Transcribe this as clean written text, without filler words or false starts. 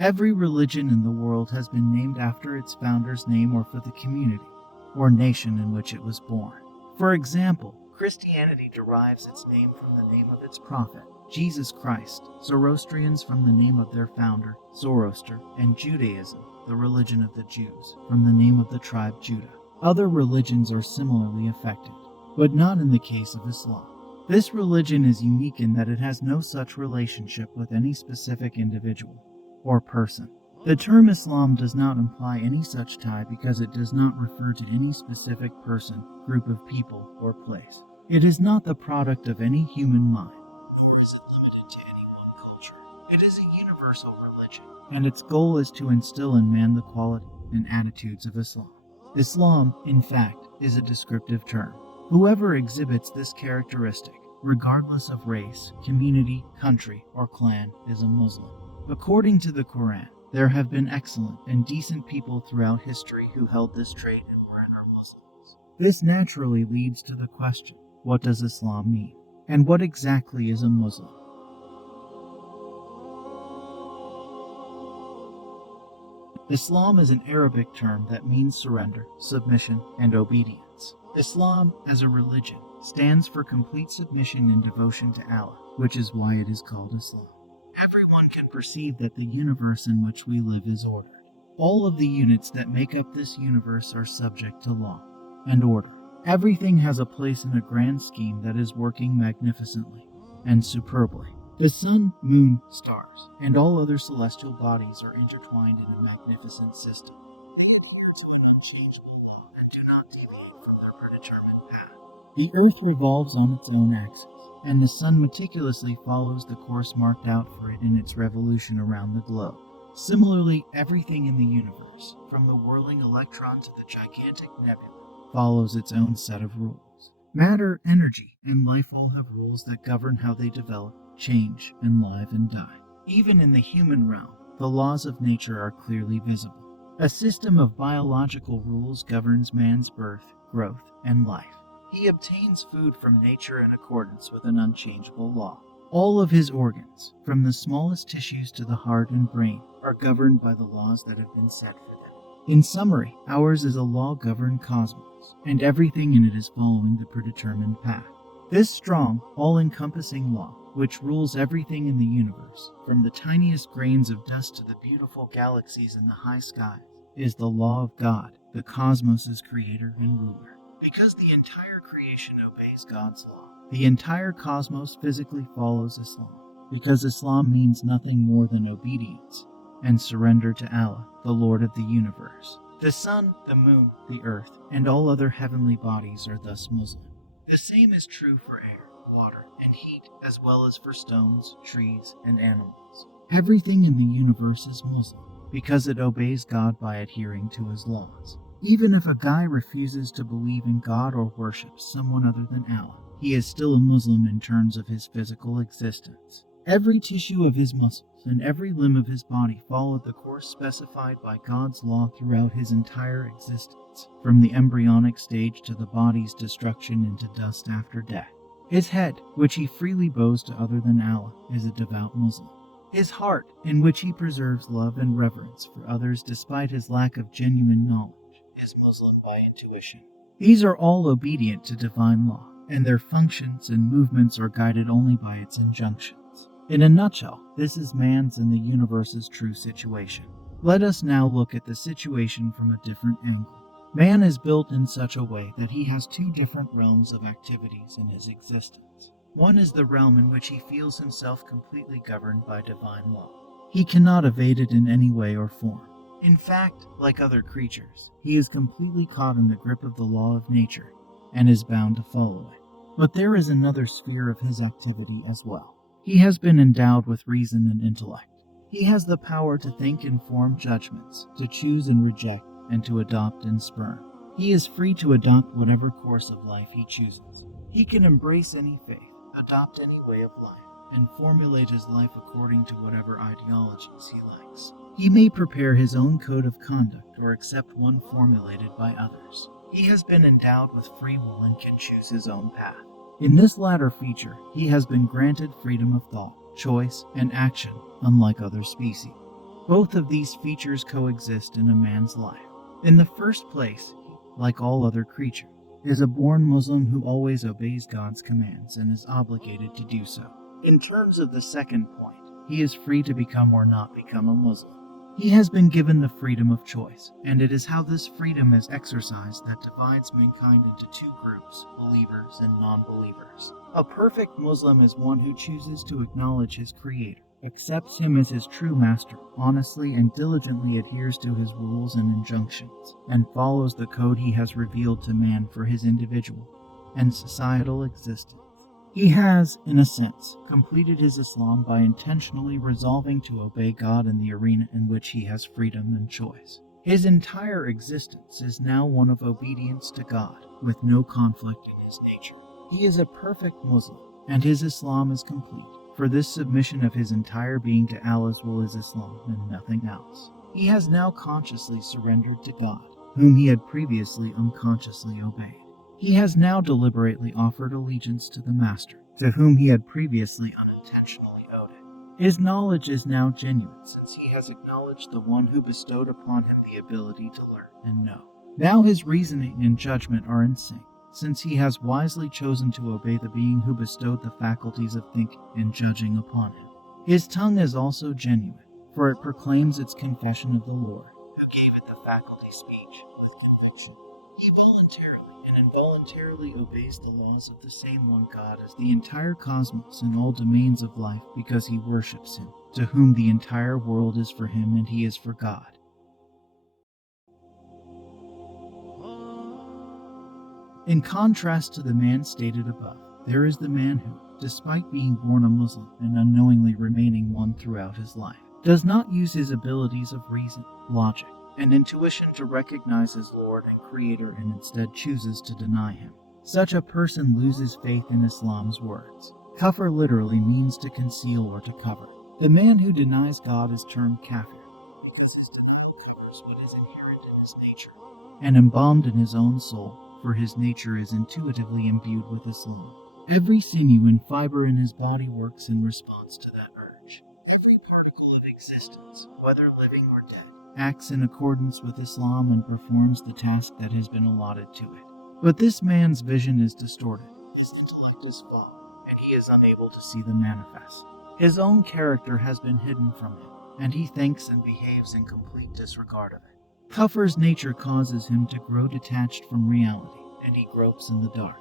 Every religion in the world has been named after its founder's name or for the community or nation in which it was born. For example, Christianity derives its name from the name of its prophet, Jesus Christ, Zoroastrians from the name of their founder, Zoroaster, and Judaism, the religion of the Jews, from the name of the tribe Judah. Other religions are similarly affected, but not in the case of Islam. This religion is unique in that it has no such relationship with any specific individual or person. The term Islam does not imply any such tie because it does not refer to any specific person, group of people, or place. It is not the product of any human mind, nor is it limited to any one culture. It is a universal religion, and its goal is to instill in man the quality and attitudes of Islam. Islam, in fact, is a descriptive term. Whoever exhibits this characteristic, regardless of race, community, country, or clan, is a Muslim. According to the Qur'an, there have been excellent and decent people throughout history who held this trait and were and are Muslims. This naturally leads to the question, what does Islam mean? And what exactly is a Muslim? Islam is an Arabic term that means surrender, submission, and obedience. Islam, as a religion, stands for complete submission and devotion to Allah, which is why it is called Islam. Everyone can perceive that the universe in which we live is ordered. All of the units that make up this universe are subject to law and order. Everything has a place in a grand scheme that is working magnificently and superbly. The sun, moon, stars, and all other celestial bodies are intertwined in a magnificent system. They belong to an unchangeable law and do not deviate from their predetermined path. The earth revolves on its own axis, and the sun meticulously follows the course marked out for it in its revolution around the globe. Similarly, everything in the universe, from the whirling electron to the gigantic nebula, follows its own set of rules. Matter, energy, and life all have rules that govern how they develop, change, and live and die. Even in the human realm, the laws of nature are clearly visible. A system of biological rules governs man's birth, growth, and life. He obtains food from nature in accordance with an unchangeable law. All of his organs, from the smallest tissues to the heart and brain, are governed by the laws that have been set for them. In summary, ours is a law-governed cosmos, and everything in it is following the predetermined path. This strong, all-encompassing law, which rules everything in the universe, from the tiniest grains of dust to the beautiful galaxies in the high skies, is the law of God, the cosmos' creator and ruler. Because the entire creation obeys God's law, the entire cosmos physically follows Islam, because Islam means nothing more than obedience and surrender to Allah, the Lord of the universe. The sun, the moon, the earth, and all other heavenly bodies are thus Muslim. The same is true for air, water, and heat, as well as for stones, trees, and animals. Everything in the universe is Muslim, because it obeys God by adhering to his laws. Even if a guy refuses to believe in God or worships someone other than Allah, he is still a Muslim in terms of his physical existence. Every tissue of his muscles and every limb of his body followed the course specified by God's law throughout his entire existence, from the embryonic stage to the body's destruction into dust after death. His head, which he freely bows to other than Allah, is a devout Muslim. His heart, in which he preserves love and reverence for others despite his lack of genuine knowledge, is Muslim by intuition. These are all obedient to divine law, and their functions and movements are guided only by its injunctions. In a nutshell, this is man's and the universe's true situation. Let us now look at the situation from a different angle. Man is built in such a way that he has two different realms of activities in his existence. One is the realm in which he feels himself completely governed by divine law. He cannot evade it in any way or form. In fact, like other creatures, he is completely caught in the grip of the law of nature and is bound to follow it. But there is another sphere of his activity as well. He has been endowed with reason and intellect. He has the power to think and form judgments, to choose and reject, and to adopt and spurn. He is free to adopt whatever course of life he chooses. He can embrace any faith, adopt any way of life, and formulate his life according to whatever ideologies he likes. He may prepare his own code of conduct or accept one formulated by others. He has been endowed with free will and can choose his own path. In this latter feature, he has been granted freedom of thought, choice, and action, unlike other species. Both of these features coexist in a man's life. In the first place, he, like all other creatures, is a born Muslim who always obeys God's commands and is obligated to do so. In terms of the second point, he is free to become or not become a Muslim. He has been given the freedom of choice, and it is how this freedom is exercised that divides mankind into two groups, believers and non-believers. A perfect Muslim is one who chooses to acknowledge his Creator, accepts him as his true master, honestly and diligently adheres to his rules and injunctions, and follows the code he has revealed to man for his individual and societal existence. He has, in a sense, completed his Islam by intentionally resolving to obey God in the arena in which he has freedom and choice. His entire existence is now one of obedience to God, with no conflict in his nature. He is a perfect Muslim, and his Islam is complete, for this submission of his entire being to Allah's will is Islam and nothing else. He has now consciously surrendered to God, whom he had previously unconsciously obeyed. He has now deliberately offered allegiance to the Master, to whom he had previously unintentionally owed it. His knowledge is now genuine, since he has acknowledged the one who bestowed upon him the ability to learn and know. Now his reasoning and judgment are in sync, since he has wisely chosen to obey the being who bestowed the faculties of thinking and judging upon him. His tongue is also genuine, for it proclaims its confession of the Lord, who gave it the faculty speech with conviction. He voluntarily and involuntarily obeys the laws of the same one God as the entire cosmos and all domains of life because he worships him, to whom the entire world is for him and he is for God. In contrast to the man stated above, there is the man who, despite being born a Muslim and unknowingly remaining one throughout his life, does not use his abilities of reason, logic, and intuition to recognize his Lord and Creator and instead chooses to deny him. Such a person loses faith in Islam's words. Kufr literally means to conceal or to cover. The man who denies God is termed kafir, because his denial covers what is inherent in his nature, and embalmed in his own soul, for his nature is intuitively imbued with Islam. Every sinew and fiber in his body works in response to that urge. Every particle of existence, whether living or dead, acts in accordance with Islam and performs the task that has been allotted to it. But this man's vision is distorted, his intellect is flawed, and he is unable to see the manifest. His own character has been hidden from him, and he thinks and behaves in complete disregard of it. Kufr's nature causes him to grow detached from reality, and he gropes in the dark.